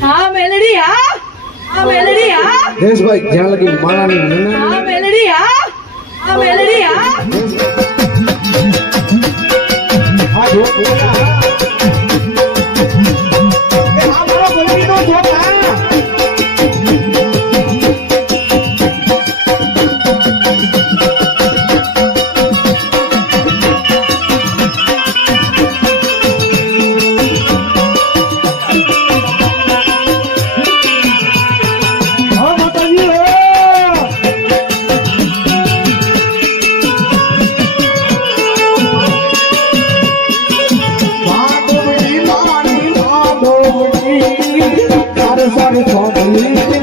હા મેલડી હા? આ મેલડી હા? દેશભાઈ જ્યાં લગી માળાની નના હા મેલડી હા? આ મેલડી હા? હા જો મારી સોની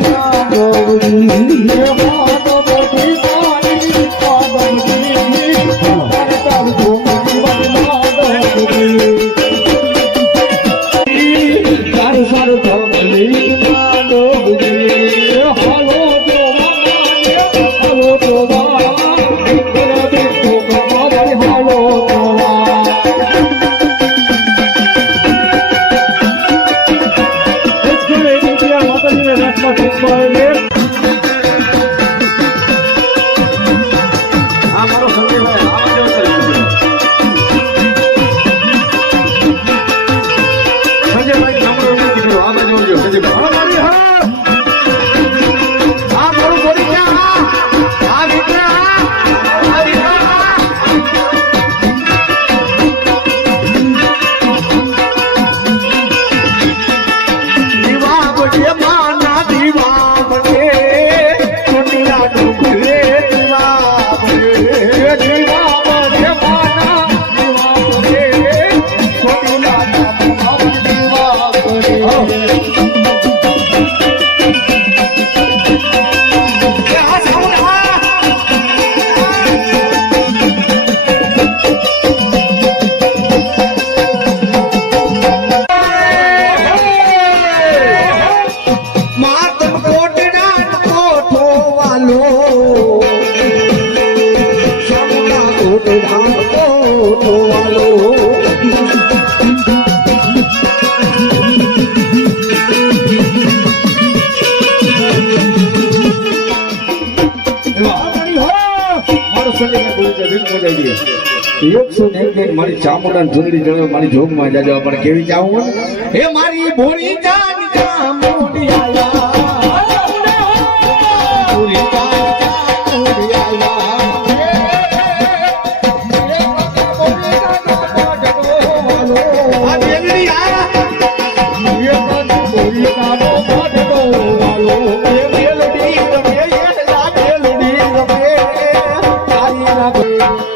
ધામ તો મારી ચામુંડા ચુંદડી ચડે મારી જોગમાં જવા પણ કેવી ચાવું એ મારી બોલી ચામુંડિયા I'm gonna.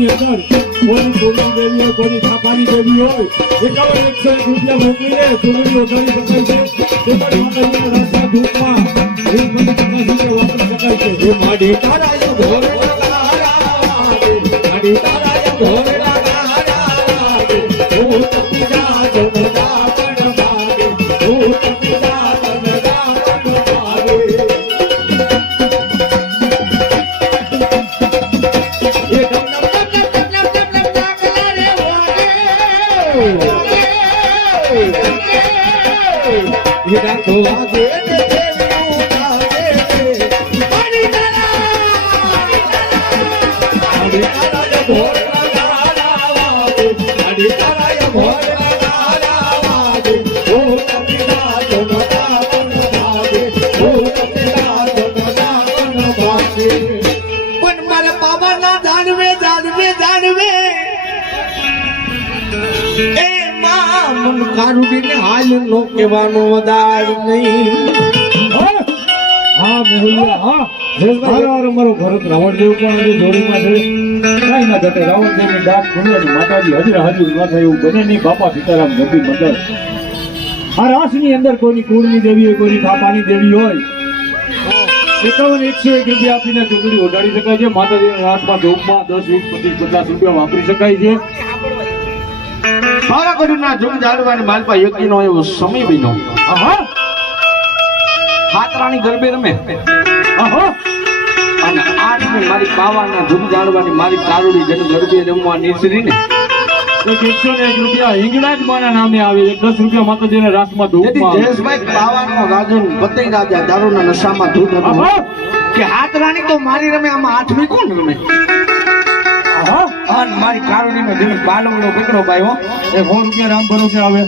ની અંદર કોઈ ફૂલો દેવી હોય કોઈ છાપાની દેવી હોય એકાવન એકસો પણ. મારા બાબાના જાણવે જાણવે જાણવે મન કારુડીને હાલ નો કહેવાનો વધાર નહીં. હા? મેહુલિયા હા. અમારો ભરત રાવણદેવ પણ આજે જોડીમાં છે. કાંઈ ના ઘટે રાવણદેવની ખુલે માતાજી હજર હાજર ન થાય એવું બને નહીં. બાપા સીતારામ ગરબી મંડળ આ રાસની અંદર કોઈની કુળની દેવી હોય કોઈની થાપાની દેવી હોય એકાવન એકસો એક રૂપિયા આપીને ચૂંટણી ઉડાડી શકાય છે. માતાજીના રાસમાં ધૂપમાં દસ વીસ પચીસ પચાસ રૂપિયા વાપરી શકાય છે. પાવાગઢના ઝુમ જાડવાની માલપા યજ્ઞનો એવો સમય બન્યો. આહા હાથરાણી ગરબે રમે. આહા અને આઠમી મારી પાવાના ઝુમ જાડવાની મારી કારુડી જેને ગરબે રમવા નીસરીને એક એકસો ને એક રૂપિયા હિંગળા જ માના નામે આવે. છે દસ રૂપિયા માતાજીના રાસમાં આવે. જયેશભાઈ પાવાનો રાજન પતઈ રાજા દારૂના નશામાં ધૂત હતો. કે હાથ રાણી તો મારી રમે આમાં આઠમી કોણ રમે? અને મારી કારુડીનો જેને બાલવડો પકડો ભાઈ એ સો રૂપિયા રામ ભરોસે આવે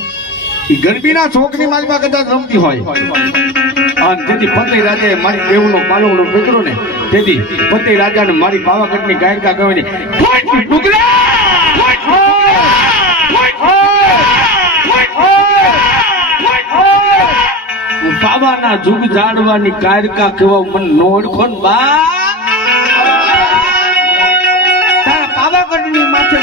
ગરબીના છોકરી માલમાં કદાચ રમતી હોય અને તેથી ફતેહ રાજાએ મારી દેવનો પાલવડો પકડ્યો ને તેથી ફતેહ રાજાને મારી પાવાગઢની ગાયકા કહેવાની "ફોટ ડુગરા! ફોટ ડુગરા! ફોટ ડુગરા! ફોટ હું બાબાના જુગ જાડવાની કાયકા કહેવા મને નો ઓળખો ને બા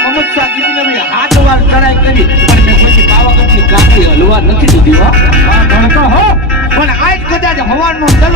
મમદ શાહ મેં હાથ વાર ચડાઈ કરી. પણ મેં પછી પાવાગઢની ગાડી હલવા નથી દીધી, હો. પણ આજ કદાચ હવાનું દલ